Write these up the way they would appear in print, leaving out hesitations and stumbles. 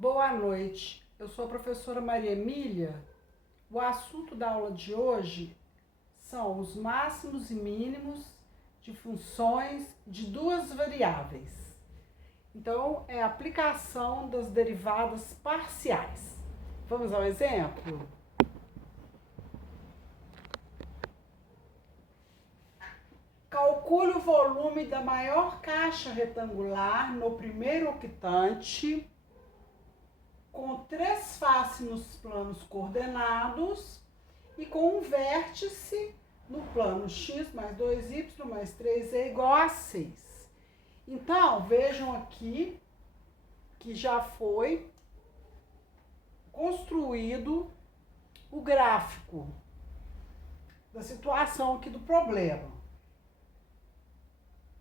Boa noite, eu sou a professora Maria Emília. O assunto da aula de hoje são os máximos e mínimos de funções de duas variáveis. Então, é a aplicação das derivadas parciais. Vamos ao exemplo? Calcule o volume da maior caixa retangular no primeiro octante com 3 faces nos planos coordenados e com um vértice no plano x mais 2y mais 3 é igual a 6. Então, vejam aqui que já foi construído o gráfico da situação aqui do problema.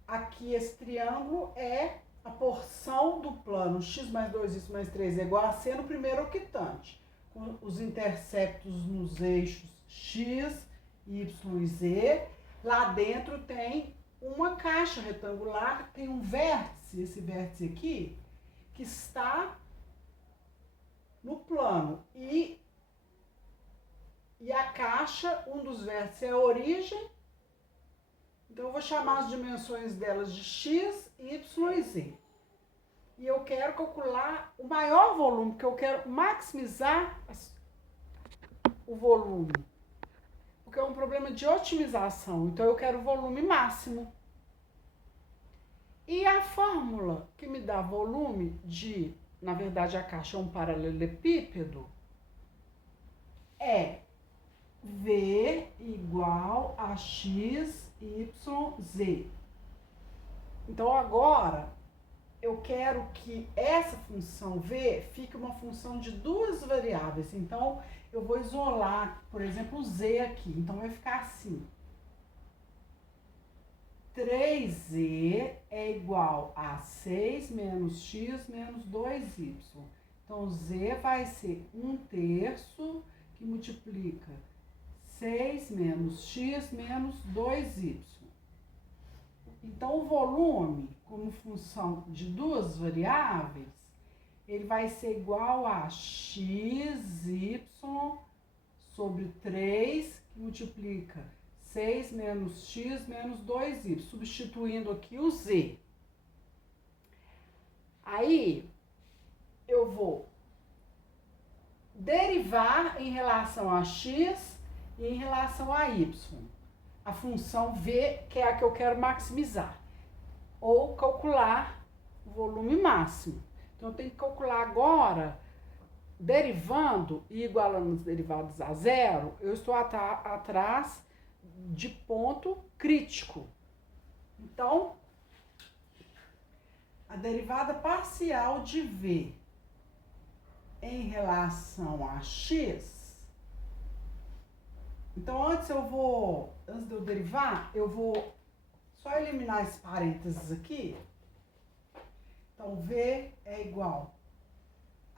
Aqui esse triângulo é a porção do plano x mais 2y mais 3 é igual a c no primeiro octante, com os intersectos nos eixos x, y e z. Lá dentro tem uma caixa retangular, tem um vértice, esse vértice aqui, que está no plano. E a caixa, um dos vértices é a origem. Então, eu vou chamar as dimensões delas de x, y e z. E eu quero calcular o maior volume, porque eu quero maximizar o volume. Porque é um problema de otimização. Então, eu quero o volume máximo. E a fórmula que me dá volume de, na verdade, a caixa é um paralelepípedo, é V igual a x, y, z. Então, agora, eu quero que essa função v fique uma função de duas variáveis. Então, eu vou isolar, por exemplo, o z aqui. Então, vai ficar assim. 3z é igual a 6 menos x menos 2y. Então, z vai ser 1/3 que multiplica 6 menos x menos 2y. Então, o volume, como função de duas variáveis, ele vai ser igual a xy sobre 3, que multiplica 6 menos x menos 2y, substituindo aqui o z. Aí, eu vou derivar em relação a x e em relação a y. A função v, que é a que eu quero maximizar, ou calcular o volume máximo. Então, eu tenho que calcular agora, derivando e igualando os derivados a zero, eu estou atrás de ponto crítico. Então, a derivada parcial de v em relação a x. Então, antes de eu derivar, eu vou só eliminar esse parênteses aqui. Então, v é igual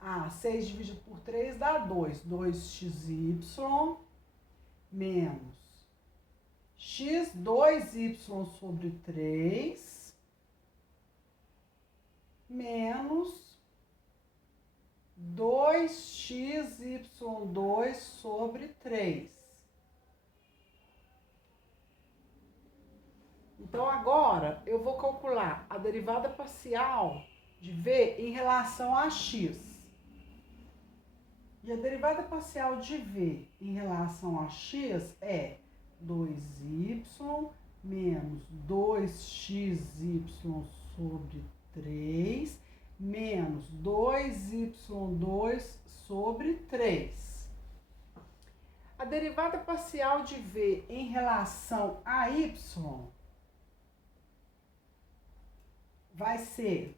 a 6 dividido por 3 dá 2. 2xy menos x 2y sobre 3 menos 2xy2 sobre 3. Então, agora, eu vou calcular a derivada parcial de v em relação a x. E a derivada parcial de v em relação a x é 2y menos 2xy sobre 3 menos 2y2 sobre 3. A derivada parcial de v em relação a y vai ser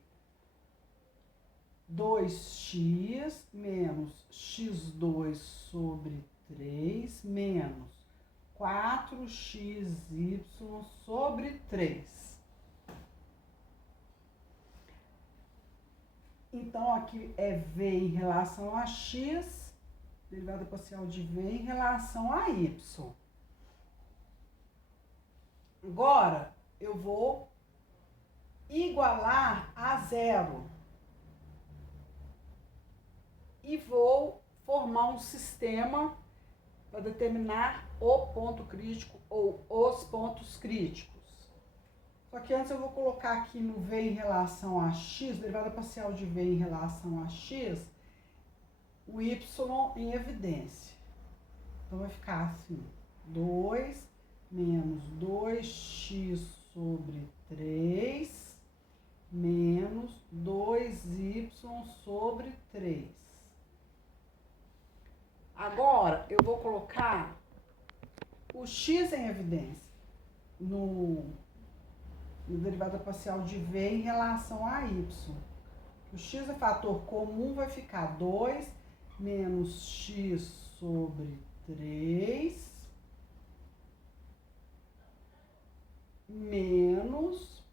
2x menos x2 sobre 3 menos 4xy sobre 3. Então, aqui é v em relação a x, derivada parcial de v em relação a y. Agora, eu vou igualar a zero. e vou formar um sistema para determinar o ponto crítico ou os pontos críticos. Só que antes eu vou colocar aqui no V em relação a x, derivada parcial de V em relação a x, o y em evidência. Então vai ficar assim, 2 menos 2x sobre 3 menos 2y sobre 3. Agora, eu vou colocar o x em evidência no derivada parcial de V em relação a y. O x é fator comum, vai ficar 2 menos x sobre 3 menos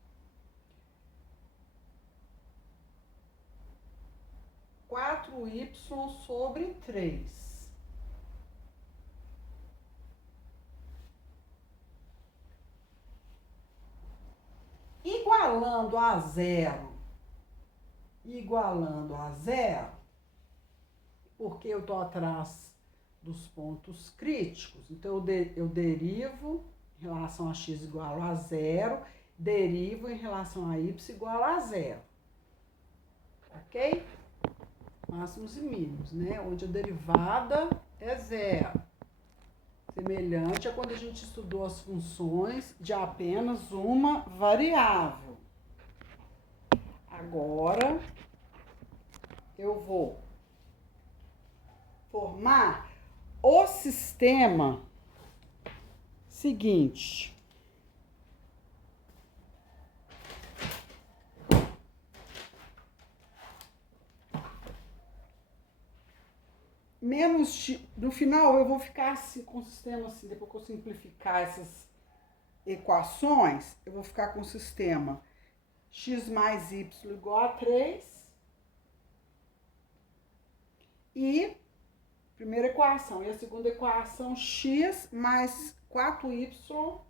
4y sobre 3. Igualando a zero, porque eu estou atrás dos pontos críticos, então eu derivo em relação a x igual a zero, derivo em relação a y igual a zero. Ok? Máximos e mínimos, né? Onde a derivada é zero. Semelhante a quando a gente estudou as funções de apenas uma variável. Agora, eu vou formar o sistema seguinte. Menos x, no final eu vou ficar assim, com o sistema assim, depois que eu simplificar essas equações, eu vou ficar com o sistema x mais y igual a 3 e primeira equação, e a segunda equação, x mais 4y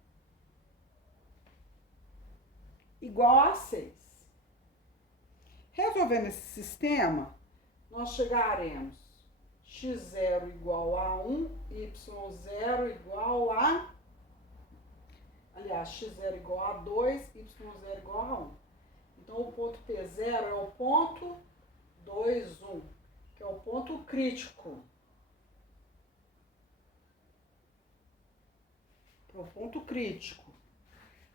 igual a 6. Resolvendo esse sistema, nós chegaremos x0 igual a 1, y0 igual a... Aliás, x0 igual a 2, y0 igual a 1. Então, o ponto P0 é o ponto 2, 1, que é o ponto crítico. É o ponto crítico.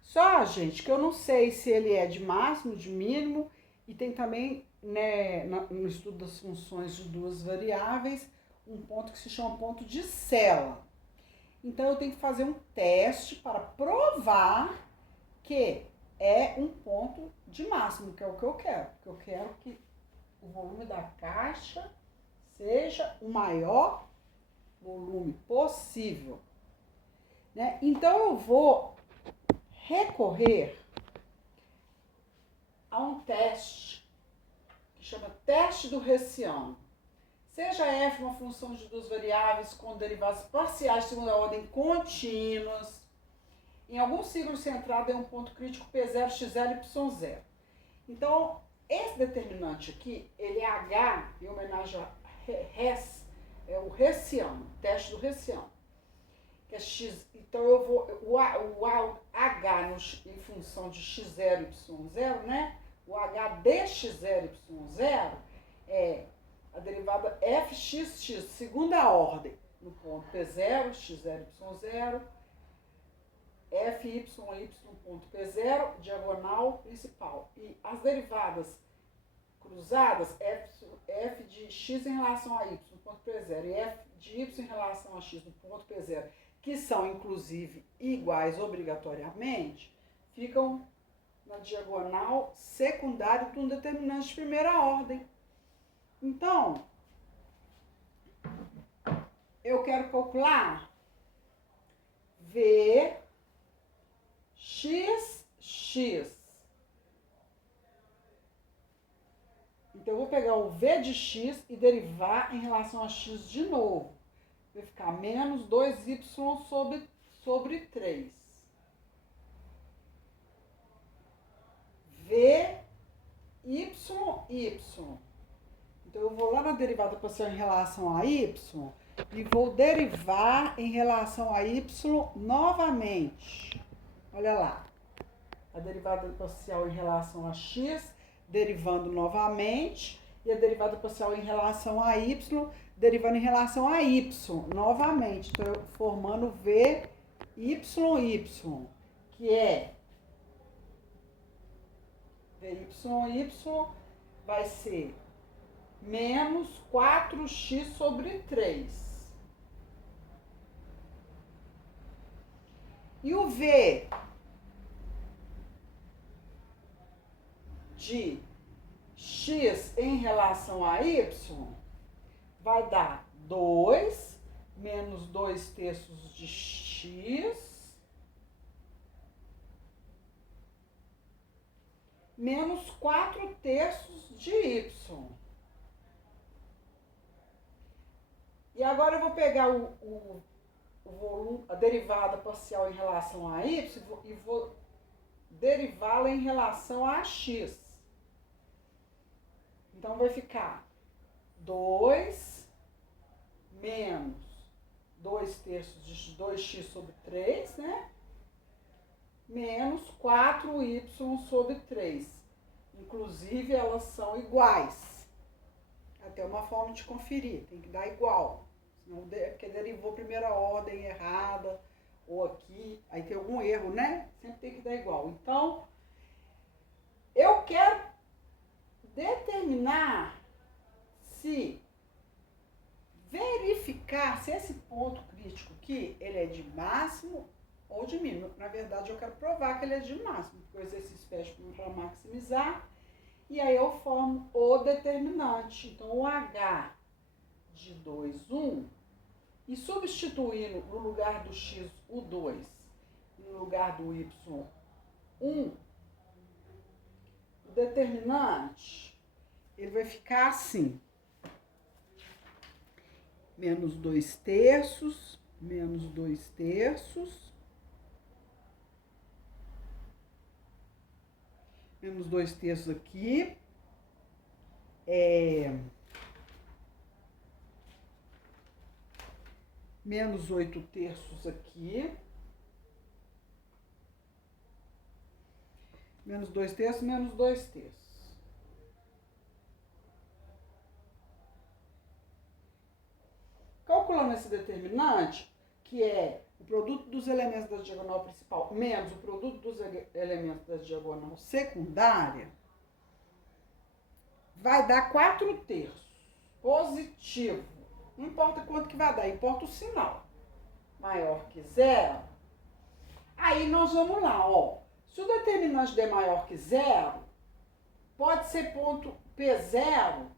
Só, gente, que eu não sei se ele é de máximo, de mínimo, e tem também, né, no estudo das funções de duas variáveis, um ponto que se chama ponto de Cella. Então, eu tenho que fazer um teste para provar que é um ponto de máximo, que é o que eu quero. Porque eu quero que o volume da caixa seja o maior volume possível. Né? Então, eu vou recorrer a um teste que chama teste do Hessiano. Seja f uma função de duas variáveis com derivadas parciais de segunda ordem contínuas, em algum ciclo centrado em um ponto crítico P0, X0, Y0. Então, esse determinante aqui, ele é H, em homenagem a Hess, é o Hessiano, teste do Hessiano. Que é X, então eu vou, o H em função de X0, Y0, né? O H de X0, Y0 é a derivada fxx, segunda ordem, no ponto P0, X0, Y0, fy, ponto P0, diagonal principal. E as derivadas cruzadas, f de x em relação a y, no ponto P0, e f de y em relação a x, no ponto P0, que são, inclusive, iguais obrigatoriamente, ficam na diagonal secundária de um determinante de primeira ordem. Então, eu quero calcular V x. Então, eu vou pegar o V de x e derivar em relação a x de novo. Vai ficar menos 2y sobre 3. V, y. Então, eu vou lá na derivada parcial em relação a y e vou derivar em relação a y novamente. Olha lá. A derivada parcial em relação a x, derivando novamente. E a derivada parcial em relação a y, derivando em relação a y novamente. Então, eu formando v, y, que é y vai ser menos 4x sobre 3. E o v de x em relação a y vai dar 2 menos 2 terços de x menos 4 terços de y. E agora eu vou pegar o volume, a derivada parcial em relação a y e vou derivá-la em relação a x. Então vai ficar 2 menos 2 terços de 2x sobre 3, né? Menos 4y sobre 3. Inclusive, elas são iguais. Até uma forma de conferir, tem que dar igual. Senão, porque derivou primeira ordem errada, ou aqui, aí tem algum erro, né? Sempre tem que dar igual. Então, eu quero determinar se verificar se esse ponto crítico aqui, ele é de máximo ou de mínimo. Na verdade, eu quero provar que ele é de máximo, porque o exercício pede para maximizar, e aí eu formo o determinante. Então, o H de 2, 1, e substituindo no lugar do x o 2, no lugar do y 1, o determinante, ele vai ficar assim. Menos 2 terços, menos 2 terços, menos 2 terços aqui, menos 8 terços aqui, menos 2 terços, menos 2 terços. Calculando esse determinante, que é o produto dos elementos da diagonal principal menos o produto dos elementos da diagonal secundária, vai dar 4 terços. Positivo. Não importa quanto que vai dar, importa o sinal. Maior que zero. Aí nós vamos lá, ó. Se o determinante der maior que zero, pode ser ponto P0,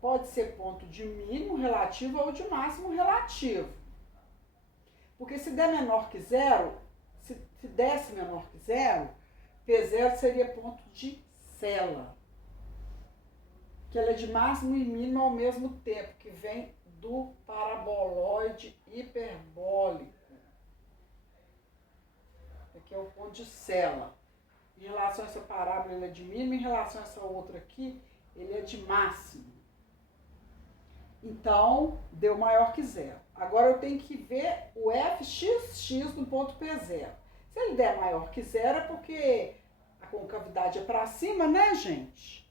pode ser ponto de mínimo relativo ou de máximo relativo. Porque se der menor que zero, se desse menor que zero, P0 seria ponto de cela. Que ela é de máximo e mínimo ao mesmo tempo, que vem do paraboloide hiperbólico. Aqui é o ponto de cela. Em relação a essa parábola, ele é de mínimo, em relação a essa outra aqui, ele é de máximo. Então, deu maior que zero. Agora eu tenho que ver o fxx no ponto P0. Se ele der maior que zero, é porque a concavidade é para cima, né, gente?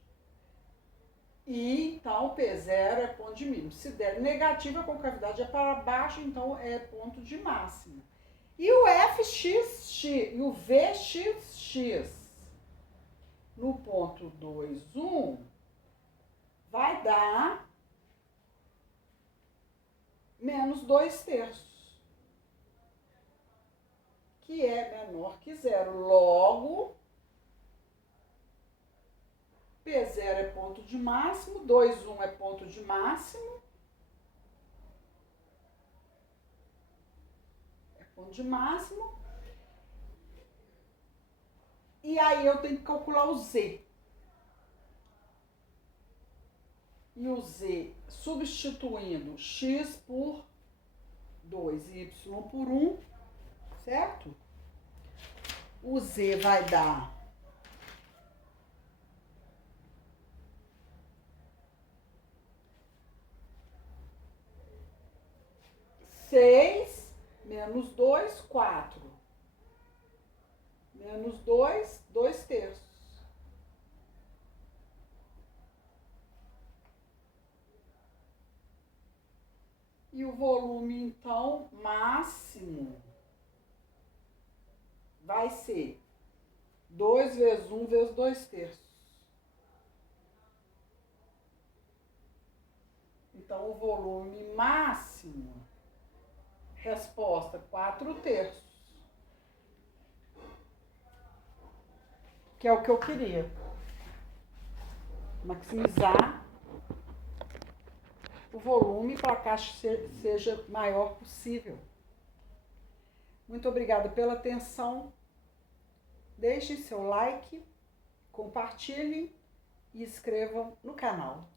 E então P0 é ponto de mínimo. Se der negativo, a concavidade é para baixo, então é ponto de máximo. E o fxx e o vxx no ponto 2, 1 vai dar menos 2 terços, que é menor que zero. Logo, P0 é ponto de máximo, 2, 1 é ponto de máximo. É ponto de máximo. E aí eu tenho que calcular o Z. E o Z substituindo x por 2 e y por 1, certo? O Z vai dar menos 2, 4. Menos 2, 2/3. E o volume, então, máximo vai ser 2 vezes 1 vezes 2/3. Então, o volume máximo, resposta, 4/3. Que é o que eu queria. Maximizar o volume para que a caixa seja maior possível. Muito obrigada pela atenção. Deixem seu like, compartilhem e inscrevam no canal.